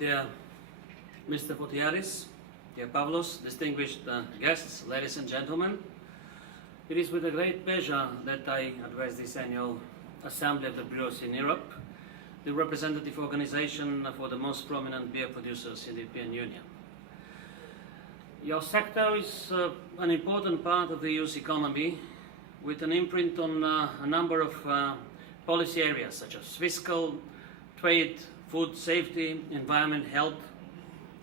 dear Mr. Fotiaris, dear Pavlos, distinguished guests, ladies and gentlemen. It is with a great pleasure that I address this annual Assembly of the Brewers in Europe, the representative organization for the most prominent beer producers in the European Union. Your sector is an important part of the EU's economy, with an imprint on a number of policy areas such as fiscal, trade, food safety, environment, health,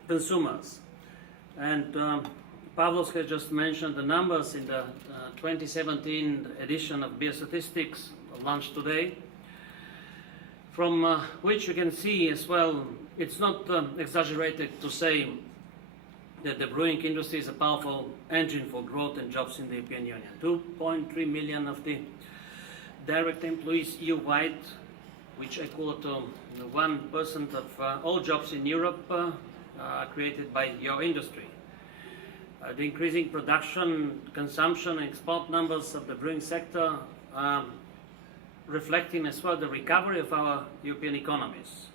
consumers. And Pavlos has just mentioned the numbers in the 2017 edition of Beer Statistics launched today, from which you can see as well, it's not exaggerated to say that the brewing industry is a powerful engine for growth and jobs in the European Union. 2.3 million of the direct employees EU-wide, which equal to 1% of all jobs in Europe, are created by your industry. The increasing production, consumption, and export numbers of the brewing sector are reflecting as well the recovery of our European economies.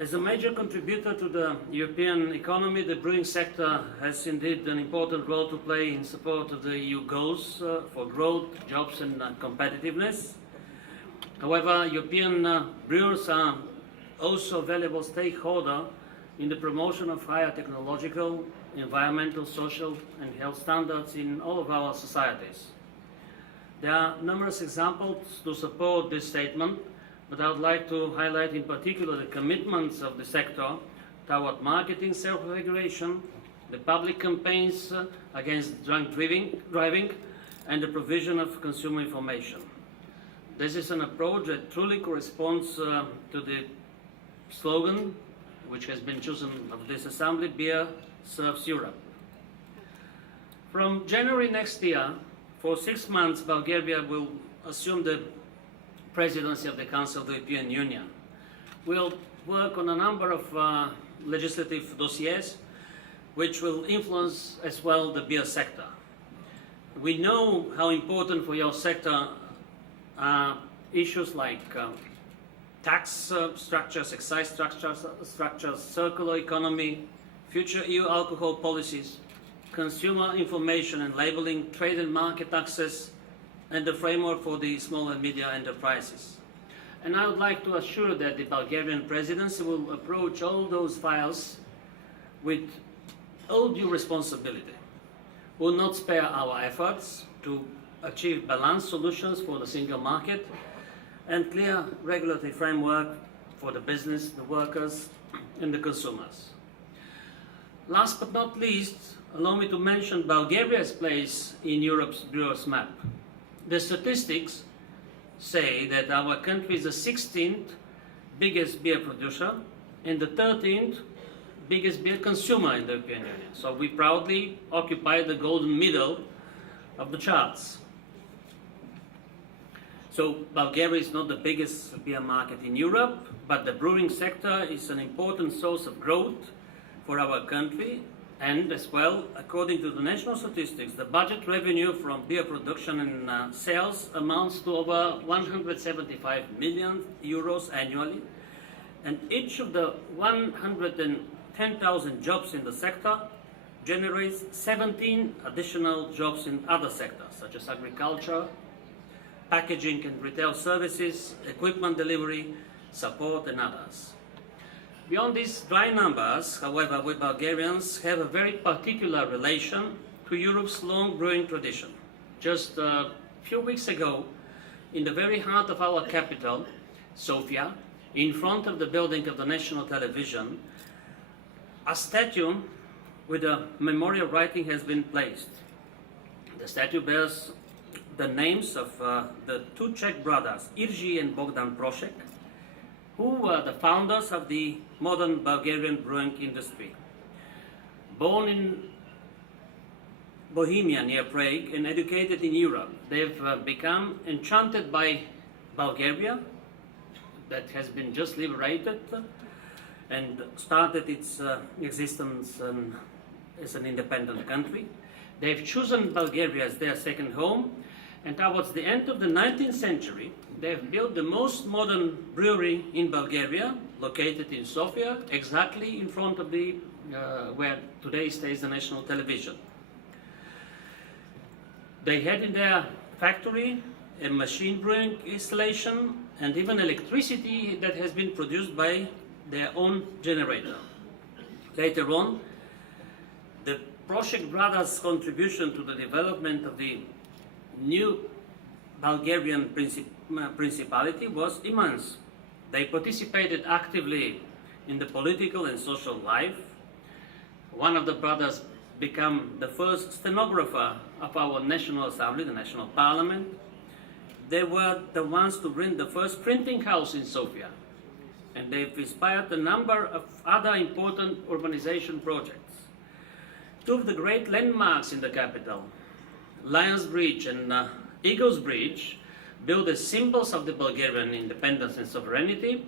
As a major contributor to the European economy, the brewing sector has indeed an important role to play in support of the EU goals for growth, jobs, and competitiveness. However, European brewers are also a valuable stakeholder in the promotion of higher technological, environmental, social, and health standards in all of our societies. There are numerous examples to support this statement, but I would like to highlight in particular the commitments of the sector toward marketing self-regulation, the public campaigns against drunk driving, and the provision of consumer information. This is an approach that truly corresponds to the slogan which has been chosen of this assembly: beer serves Europe. From January next year, for 6 months, Bulgaria will assume the presidency of the Council of the European Union. We'll work on a number of legislative dossiers which will influence as well the beer sector. We know how important for your sector are issues like tax structures, excise structures, circular economy, future EU alcohol policies, consumer information and labeling, trade and market access, and the framework for the small and medium enterprises. And I would like to assure that the Bulgarian presidency will approach all those files with all due responsibility. We will not spare our efforts to achieve balanced solutions for the single market and clear regulatory framework for the business, the workers, and the consumers. Last but not least, allow me to mention Bulgaria's place in Europe's brewers' map. The statistics say that our country is the 16th biggest beer producer and the 13th biggest beer consumer in the European Union. So we proudly occupy the golden middle of the charts. So Bulgaria is not the biggest beer market in Europe, but the brewing sector is an important source of growth for our country. And as well, according to the national statistics, the budget revenue from beer production and sales amounts to over 175 million euros annually. And each of the 110,000 jobs in the sector generates 17 additional jobs in other sectors, such as agriculture, packaging and retail services, equipment delivery, support, and others. Beyond these dry numbers, however, we Bulgarians have a very particular relation to Europe's long brewing tradition. Just a few weeks ago, in the very heart of our capital, Sofia, in front of the building of the national television, a statue with a memorial writing has been placed. The statue bears the names of the two Czech brothers, Irji and Bogdan Prošek, who were the founders of the modern Bulgarian brewing industry. Born in Bohemia near Prague and educated in Europe, they've become enchanted by Bulgaria, that has been just liberated and started its existence as an independent country. They've chosen Bulgaria as their second home, And towards the end of the 19th century, they have built the most modern brewery in Bulgaria, located in Sofia, exactly in front of the where today stays the national television. They had in their factory a machine brewing installation and even electricity that has been produced by their own generator. Later on, the Prošek brothers' contribution to the development of the new Bulgarian principality was immense. They participated actively in the political and social life. One of the brothers became the first stenographer of our National Assembly, the National Parliament. They were the ones to bring the first printing house in Sofia, and they've inspired a number of other important urbanization projects. Two of the great landmarks in the capital, Lions Bridge and Eagles Bridge, built as symbols of the Bulgarian independence and sovereignty,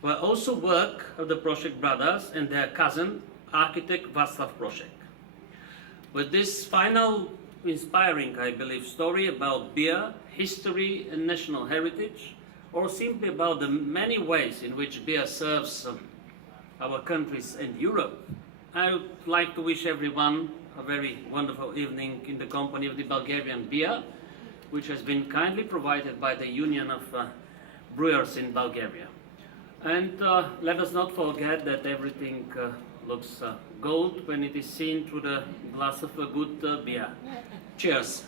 were also work of the Prošek brothers and their cousin, architect Václav Prošek. With this final inspiring, I believe, story about beer, history and national heritage, or simply about the many ways in which beer serves our countries and Europe, I would like to wish everyone a very wonderful evening in the company of the Bulgarian beer, which has been kindly provided by the Union of Brewers in Bulgaria. And let us not forget that everything looks gold when it is seen through the glass of a good beer. Cheers.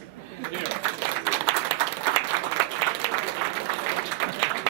Yeah.